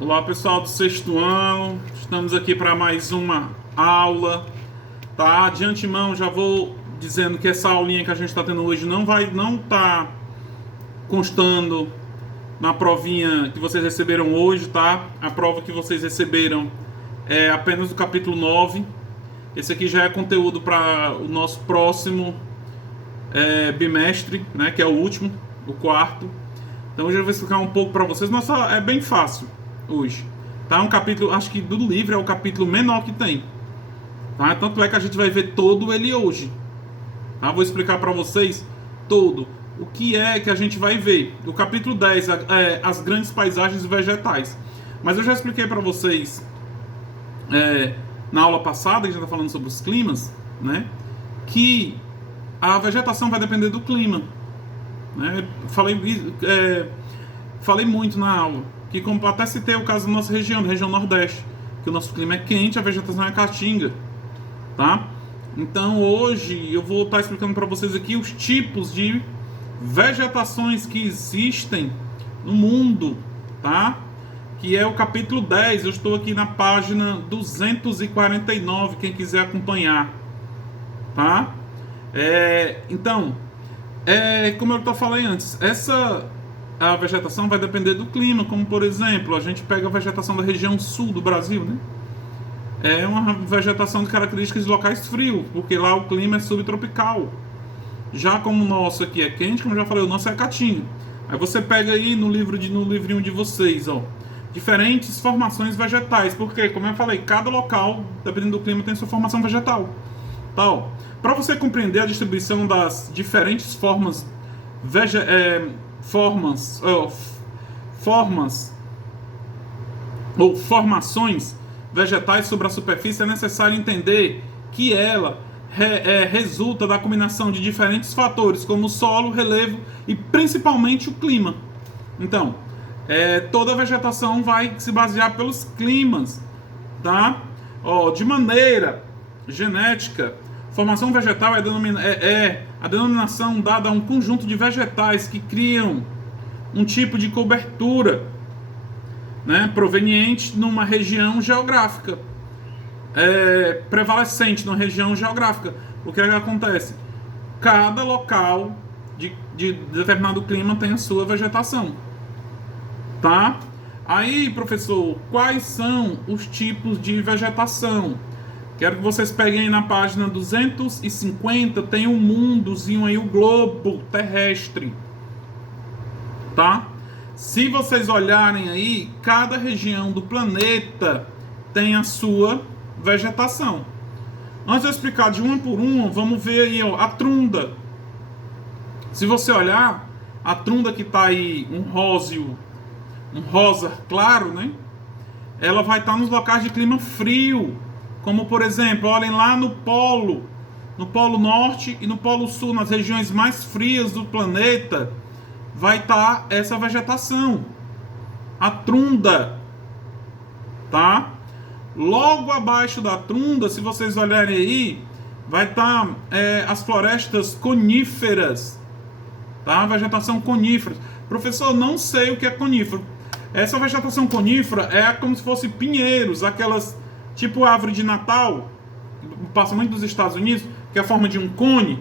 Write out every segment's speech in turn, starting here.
Olá pessoal do sexto ano, estamos aqui para mais uma aula, tá? De antemão já vou dizendo que essa aulinha que a gente está tendo hoje não tá constando na provinha que vocês receberam hoje, tá? A prova que vocês receberam é apenas o capítulo 9. Esse aqui já é conteúdo para o nosso próximo bimestre, né? Que é o último, o quarto. Então hoje eu vou explicar um pouco para vocês. Nossa, é bem fácil hoje. Tá? Um capítulo, acho que do livro é o capítulo menor que tem. Tá? Tanto é que a gente vai ver todo ele hoje. Tá? Vou explicar para vocês todo o que é que a gente vai ver. O capítulo 10 é as grandes paisagens vegetais. Mas eu já expliquei para vocês na aula passada, que a gente está falando sobre os climas, né? Que a vegetação vai depender do clima. Né? Falei muito na aula, que como até citei o caso da nossa região Nordeste, que o nosso clima é quente, a vegetação é caatinga, tá? Então hoje eu vou estar explicando para vocês aqui os tipos de vegetações que existem no mundo, tá? Que é o capítulo 10, eu estou aqui na página 249, quem quiser acompanhar, tá? Então, como eu falei antes, a vegetação vai depender do clima, como por exemplo, a gente pega a vegetação da região sul do Brasil, né? É uma vegetação de características de locais frios, porque lá o clima é subtropical. Já como o nosso aqui é quente, como eu já falei, o nosso é caatinga. Aí você pega aí no livrinho de vocês, ó, diferentes formações vegetais, porque, como eu falei, cada local, dependendo do clima, tem sua formação vegetal. Tá, para você compreender a distribuição das diferentes formas ou formações vegetais sobre a superfície, é necessário entender que ela resulta da combinação de diferentes fatores, como o solo, relevo e principalmente o clima. Então, toda a vegetação vai se basear pelos climas, tá? De maneira genética, formação vegetal é a denominação dada a um conjunto de vegetais que criam um tipo de cobertura, né, proveniente numa região geográfica, prevalecente numa região geográfica. O que é que acontece? Cada local de determinado clima tem a sua vegetação, tá? Aí, professor, quais são os tipos de vegetação? Quero que vocês peguem aí na página 250, tem um mundozinho aí, o globo terrestre, tá? Se vocês olharem aí, cada região do planeta tem a sua vegetação. Antes de eu explicar de uma por uma, vamos ver aí, ó, a trunda. Se você olhar, a trunda que tá aí, um rosa claro, né? Ela vai estar nos locais de clima frio, como por exemplo, olhem lá no Polo Norte e no Polo Sul, nas regiões mais frias do planeta, vai estar essa vegetação, a trunda, tá? Logo abaixo da trunda, se vocês olharem aí, vai estar as florestas coníferas, tá? Vegetação conífera. Professor, não sei o que é conífero. Essa vegetação conífera é como se fosse pinheiros, aquelas tipo árvore de Natal, passa muito dos Estados Unidos, que é a forma de um cone,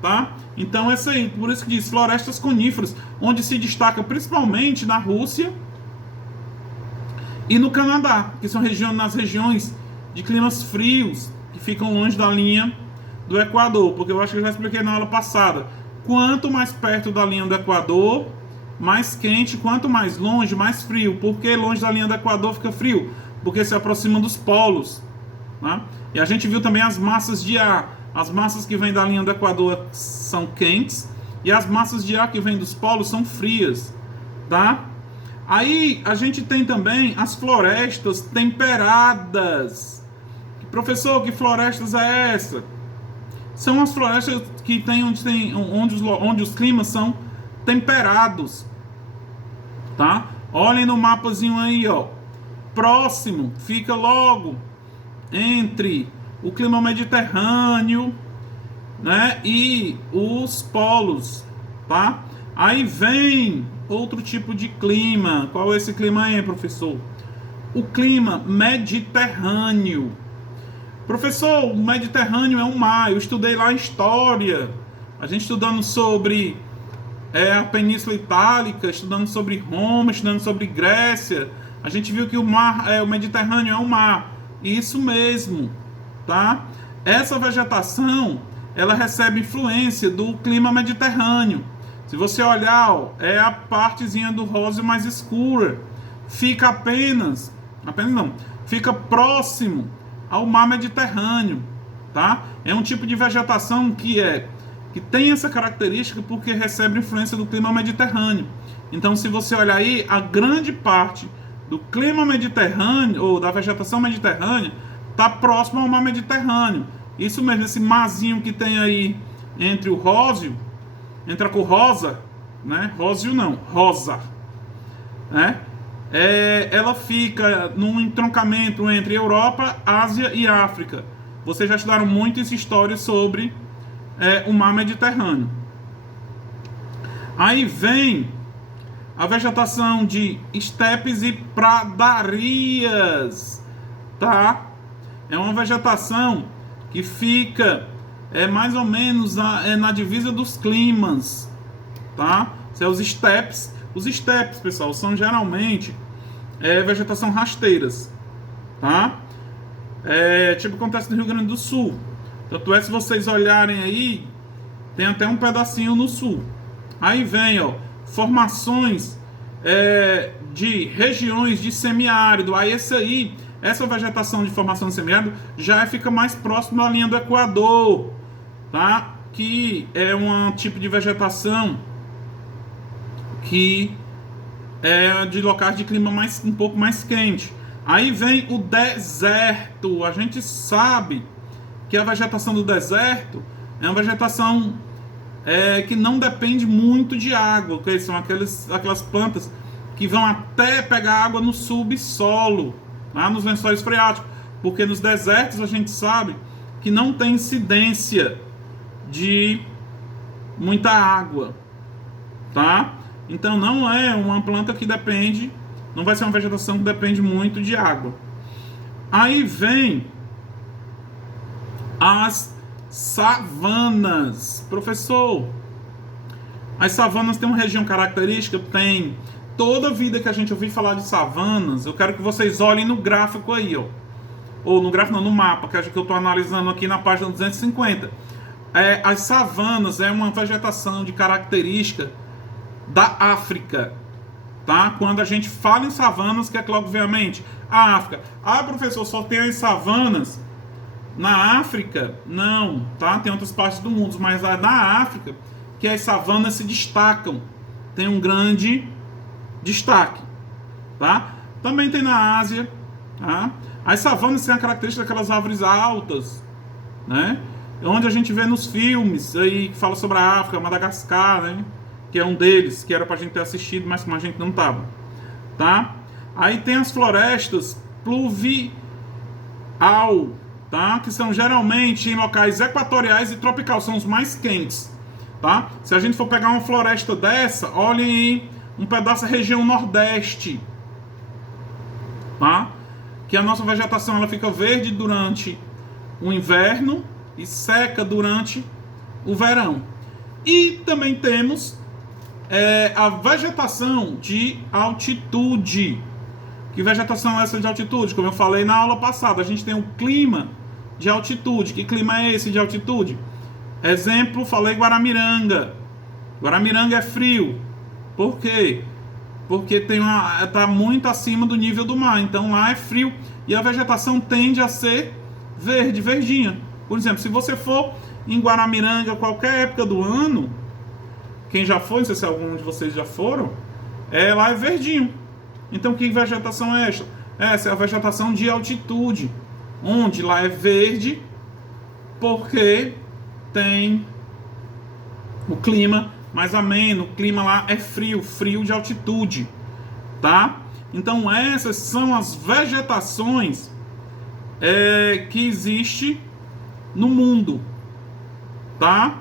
tá? Então essa aí, por isso que diz florestas coníferas, onde se destaca principalmente na Rússia e no Canadá, que são nas regiões de climas frios, que ficam longe da linha do Equador, porque eu acho que eu já expliquei na aula passada. Quanto mais perto da linha do Equador, mais quente, quanto mais longe, mais frio. Por que longe da linha do Equador fica frio? Porque se aproxima dos polos, né? E a gente viu também as massas de ar. As massas que vêm da linha do Equador são quentes e as massas de ar que vêm dos polos são frias, tá? Aí a gente tem também as florestas temperadas. Professor, que florestas é essa? São as florestas que tem onde os climas são temperados, tá? Olhem no mapazinho aí, ó. Próximo, fica logo entre o clima mediterrâneo, né, e os polos, tá? Aí vem outro tipo de clima. Qual é esse clima aí, professor? o clima mediterrâneo. Professor, o Mediterrâneo é um mar. Eu estudei lá em História. A gente estudando sobre a Península Itálica, estudando sobre Roma, estudando sobre Grécia. A gente viu que o Mediterrâneo é um mar. Isso mesmo, tá? Essa vegetação, ela recebe influência do clima mediterrâneo. Se você olhar, ó, é a partezinha do rosa mais escura. Fica apenas não, fica próximo ao mar Mediterrâneo, tá? É um tipo de vegetação que tem essa característica porque recebe influência do clima mediterrâneo. Então, se você olhar aí, a grande parte do clima mediterrâneo, ou da vegetação mediterrânea, está próximo ao mar Mediterrâneo. Isso mesmo, esse marzinho que tem aí entre o róseo, entre a cor rosa, né? Róseo não, rosa, né? Ela fica num entroncamento entre Europa, Ásia e África. Vocês já estudaram muito essa história sobre o mar Mediterrâneo. Aí vem a vegetação de estepes e pradarias, tá? É uma vegetação que fica mais ou menos na divisa dos climas, tá? São os estepes. Os estepes, pessoal, são geralmente vegetação rasteiras, tá? Tipo acontece no Rio Grande do Sul. Tanto se vocês olharem aí, tem até um pedacinho no sul. Aí vem, ó, formações de regiões de semiárido. Aí essa vegetação de formação de semiárido já fica mais próximo da linha do Equador, tá? Que é um tipo de vegetação que é de locais de clima um pouco mais quente. Aí vem o deserto. A gente sabe que a vegetação do deserto é uma vegetação que não depende muito de água, que são aquelas plantas que vão até pegar água no subsolo, lá nos lençóis freáticos, porque nos desertos a gente sabe que não tem incidência de muita água, tá? Então não é uma planta que depende, não vai ser uma vegetação que depende muito de água. Aí vem as savanas. Professor, as savanas têm uma região característica? Tem. Toda vida que a gente ouvir falar de savanas, eu quero que vocês olhem no gráfico aí, ó. Ou no gráfico não, no mapa, que eu estou analisando aqui na página 250. As savanas é uma vegetação de característica da África, tá? Quando a gente fala em savanas, que é claro, obviamente, a África. Ah, professor, só tem as savanas na África? Não, tá? Tem outras partes do mundo, mas na África que as savanas se destacam, tem um grande destaque, tá? Também tem na Ásia, tá? As savanas têm a característica daquelas árvores altas, né? Onde a gente vê nos filmes aí que fala sobre a África, Madagascar, né? Que é um deles, que era pra gente ter assistido, mas como a gente não tava, tá? Aí tem as florestas pluvial, tá? Que são geralmente em locais equatoriais e tropical, são os mais quentes, tá? Se a gente for pegar uma floresta dessa, olhem aí um pedaço da região nordeste, tá? Que a nossa vegetação ela fica verde durante o inverno e seca durante o verão. E também temos a vegetação de altitude. Que vegetação é essa de altitude? Como eu falei na aula passada, a gente tem o clima de altitude. Que clima é esse de altitude? Exemplo, falei Guaramiranga. Guaramiranga é frio. Por quê? Porque está muito acima do nível do mar. Então lá é frio e a vegetação tende a ser verde, verdinha. Por exemplo, se você for em Guaramiranga qualquer época do ano, quem já foi, não sei se algum de vocês já foram, lá é verdinho. Então que vegetação é essa? Essa é a vegetação de altitude, onde lá é verde porque tem o clima mais ameno, o clima lá é frio, frio de altitude, tá? Então essas são as vegetações que existe no mundo, tá?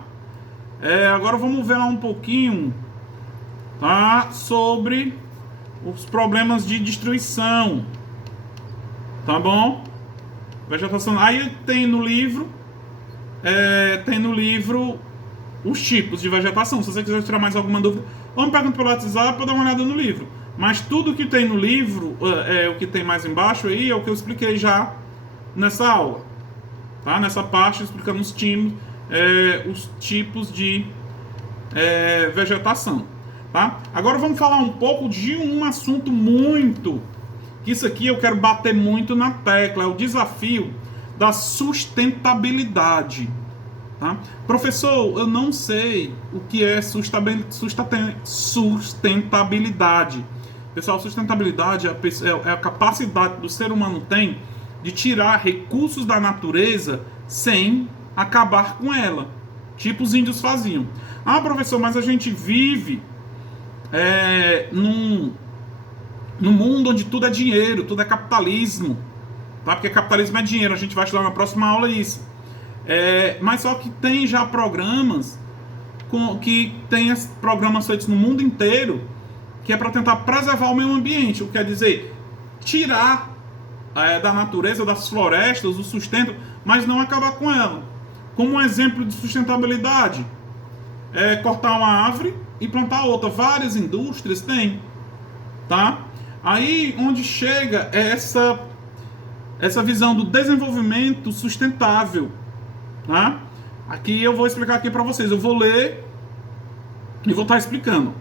Agora vamos ver lá um pouquinho, tá? Sobre os problemas de destruição, Tá bom? Vegetação. Aí tem no livro os tipos de vegetação. Se você quiser tirar mais alguma dúvida, ou me pergunta pelo WhatsApp ou dá uma olhada no livro. Mas tudo que tem no livro, o que tem mais embaixo aí, é o que eu expliquei já nessa aula. Tá? Nessa parte, explicando os tipos de vegetação. Tá? Agora vamos falar um pouco de um assunto que isso aqui eu quero bater muito na tecla, é o desafio da sustentabilidade. Tá? Professor, eu não sei o que é sustentabilidade. Pessoal, sustentabilidade é a capacidade do ser humano tem de tirar recursos da natureza sem acabar com ela. Tipo os índios faziam. Ah, professor, mas a gente vive num mundo onde tudo é dinheiro, tudo é capitalismo. Tá? Porque capitalismo é dinheiro, a gente vai estudar na próxima aula isso. Mas só que tem já programas programas feitos no mundo inteiro que é para tentar preservar o meio ambiente, o que quer dizer tirar da natureza, das florestas, o sustento, mas não acabar com ela. Como um exemplo de sustentabilidade, cortar uma árvore e plantar outra. Várias indústrias têm, tá? Aí onde chega essa visão do desenvolvimento sustentável. Tá? Aqui eu vou explicar aqui para vocês. Eu vou ler e vou estar explicando.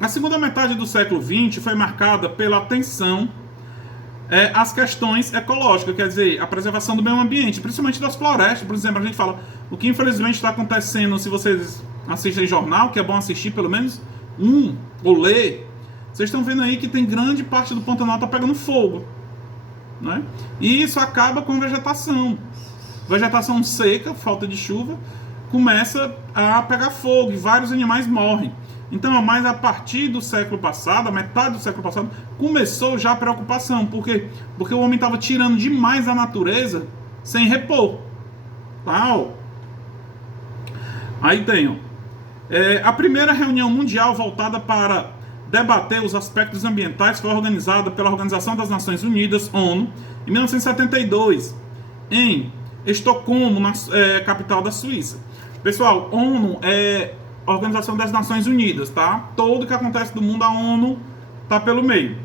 A segunda metade do século XX foi marcada pela atenção às questões ecológicas, quer dizer, a preservação do meio ambiente, principalmente das florestas. Por exemplo, a gente fala o que infelizmente está acontecendo. Se vocês assistem jornal, que é bom assistir pelo menos ou ler, vocês estão vendo aí que tem grande parte do Pantanal está pegando fogo, né? E isso acaba com vegetação seca, falta de chuva, começa a pegar fogo e vários animais morrem. Então, mas a partir do século passado, a metade do século passado, começou já a preocupação. Por quê? Porque o homem estava tirando demais da natureza sem repor. Tá? Aí tem, a primeira reunião mundial voltada para debater os aspectos ambientais foi organizada pela Organização das Nações Unidas, ONU, em 1972, em Estocolmo, capital da Suíça. Pessoal, ONU é a Organização das Nações Unidas, tá? Tudo que acontece do mundo, a ONU tá pelo meio.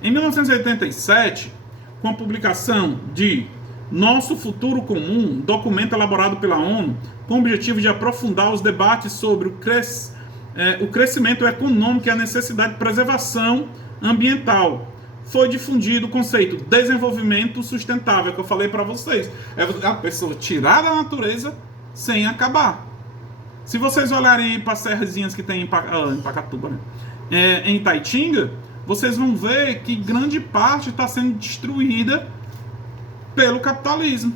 Em 1987, com a publicação de Nosso Futuro Comum, documento elaborado pela ONU, com o objetivo de aprofundar os debates sobre o crescimento econômico e a necessidade de preservação ambiental, foi difundido o conceito de desenvolvimento sustentável, que eu falei para vocês. É a pessoa tirar da natureza sem acabar. Se vocês olharem para as serrazinhas que tem em Pacatuba, né? Em Itaitinga, vocês vão ver que grande parte está sendo destruída pelo capitalismo.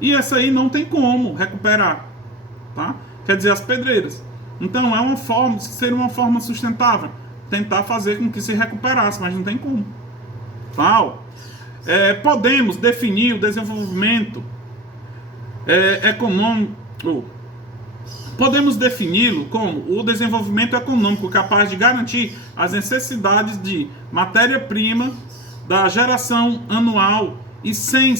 E essa aí não tem como recuperar. Tá? Quer dizer, as pedreiras. Então é uma forma de ser uma forma sustentável. Tentar fazer com que se recuperasse, mas não tem como. Tá? Podemos definir o desenvolvimento econômico. Podemos defini-lo como o desenvolvimento econômico capaz de garantir as necessidades de matéria-prima da geração anual e sem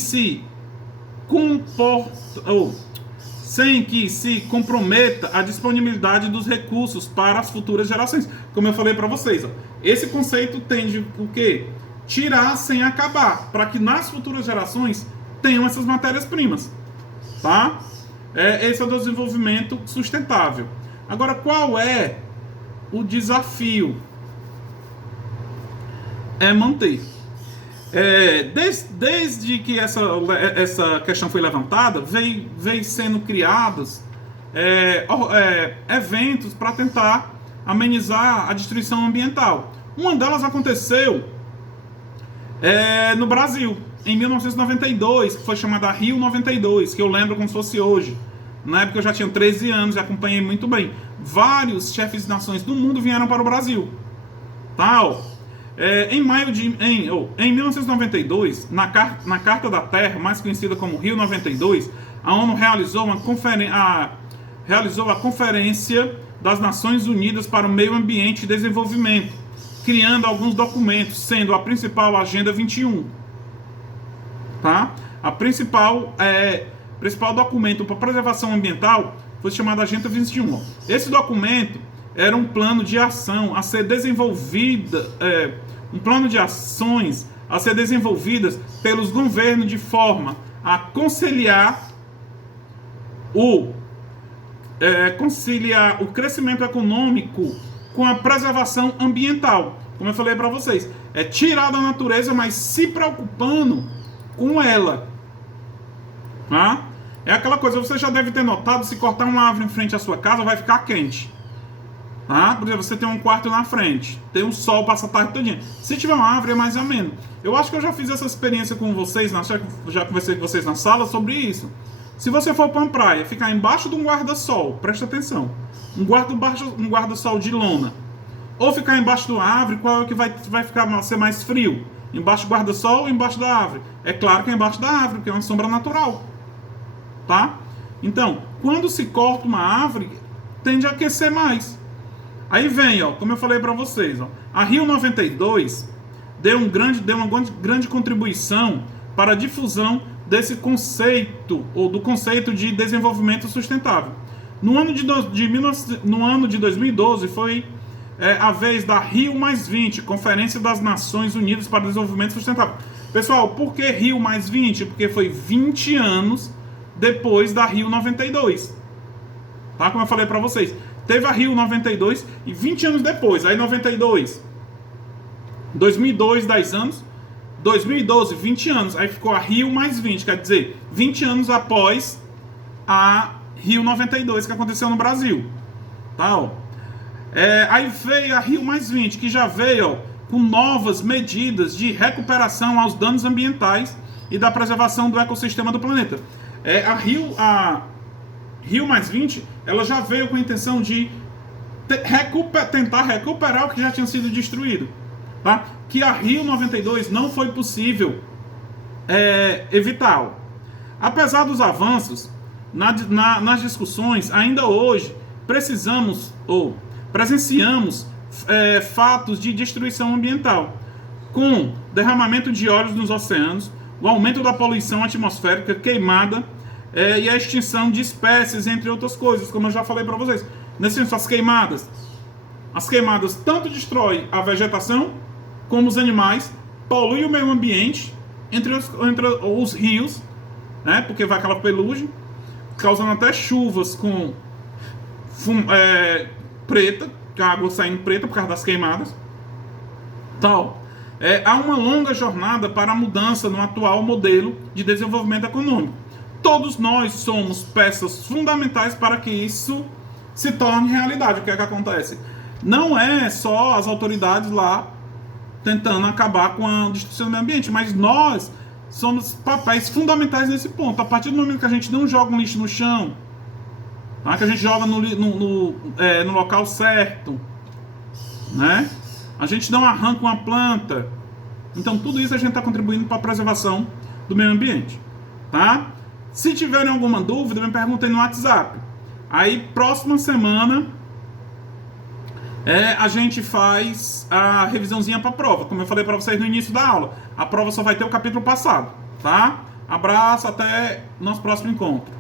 que se comprometa a disponibilidade dos recursos para as futuras gerações. Como eu falei para vocês, esse conceito tende o quê? Tirar sem acabar, para que nas futuras gerações tenham essas matérias-primas. Tá? Esse é o desenvolvimento sustentável. Agora, qual é o desafio? É manter. Desde que essa questão foi levantada, veio sendo criados eventos para tentar amenizar a destruição ambiental. Uma delas aconteceu no Brasil, em 1992, que foi chamada Rio 92, que eu lembro como se fosse hoje. Na época eu já tinha 13 anos e acompanhei muito bem. Vários chefes de nações do mundo vieram para o Brasil. Tá? Em 1992, na Carta da Terra, mais conhecida como Rio 92, a ONU realizou a Conferência das Nações Unidas para o Meio Ambiente e Desenvolvimento, criando alguns documentos, sendo a principal a Agenda 21. Tá? A principal documento para preservação ambiental foi chamado Agenda 21. Esse documento era um plano de ação a ser desenvolvida, um plano de ações a ser desenvolvidas pelos governos de forma a conciliar o crescimento econômico com a preservação ambiental. Como eu falei para vocês, é tirar da natureza, mas se preocupando com ela. Tá? É aquela coisa, você já deve ter notado, se cortar uma árvore em frente à sua casa, vai ficar quente. Tá? Por exemplo, você tem um quarto na frente, tem um sol, passa a tarde todinha. Se tiver uma árvore, é mais ameno. Eu acho que eu já fiz essa experiência com vocês, já conversei com vocês na sala sobre isso. Se você for para uma praia, ficar embaixo de um guarda-sol, presta atenção, um guarda-sol de lona, ou ficar embaixo de uma árvore, qual é o que vai ser mais frio? Embaixo do guarda-sol ou embaixo da árvore? É claro que é embaixo da árvore, porque é uma sombra natural. Tá? Então, quando se corta uma árvore, tende a aquecer mais. Aí vem, ó, como eu falei para vocês, ó, a Rio 92 deu uma grande contribuição para a difusão desse conceito, ou do conceito de desenvolvimento sustentável. No ano de 2012 foi a vez da Rio+20, Conferência das Nações Unidas para o Desenvolvimento Sustentável. Pessoal, por que Rio+20? Porque foi 20 anos depois da Rio 92. Tá? Como eu falei para vocês. Teve a Rio 92 e 20 anos depois. Aí 92. 2002, 10 anos. 2012, 20 anos. Aí ficou a Rio+20. Quer dizer, 20 anos após a Rio 92 que aconteceu no Brasil. Tá, ó. Aí veio a Rio+20, que já veio, ó, com novas medidas de recuperação aos danos ambientais e da preservação do ecossistema do planeta. A Rio+20, ela já veio com a intenção de tentar recuperar o que já tinha sido destruído. Tá? Que a Rio 92 não foi possível evitar. Apesar dos avanços, nas discussões, ainda hoje, presenciamos fatos de destruição ambiental, com derramamento de óleos nos oceanos, o aumento da poluição atmosférica, queimada e a extinção de espécies, entre outras coisas, como eu já falei para vocês. As queimadas tanto destroem a vegetação como os animais, poluem o meio ambiente, entre os rios, né, porque vai aquela pelugem, causando até chuvas com preta, a água saindo preta por causa das queimadas. Há uma longa jornada para a mudança no atual modelo de desenvolvimento econômico. Todos nós somos peças fundamentais para que isso se torne realidade. O que é que acontece? Não é só as autoridades lá tentando acabar com a destruição do meio ambiente, mas nós somos papéis fundamentais nesse ponto. A partir do momento que a gente não joga um lixo no chão, tá? Que a gente joga no local certo, né? A gente não arranca uma planta. Então tudo isso a gente está contribuindo para a preservação do meio ambiente, tá? Se tiverem alguma dúvida, me perguntem no WhatsApp. Aí próxima semana a gente faz a revisãozinha para a prova, como eu falei para vocês no início da aula. A prova só vai ter o capítulo passado, tá? Abraço, até nosso próximo encontro.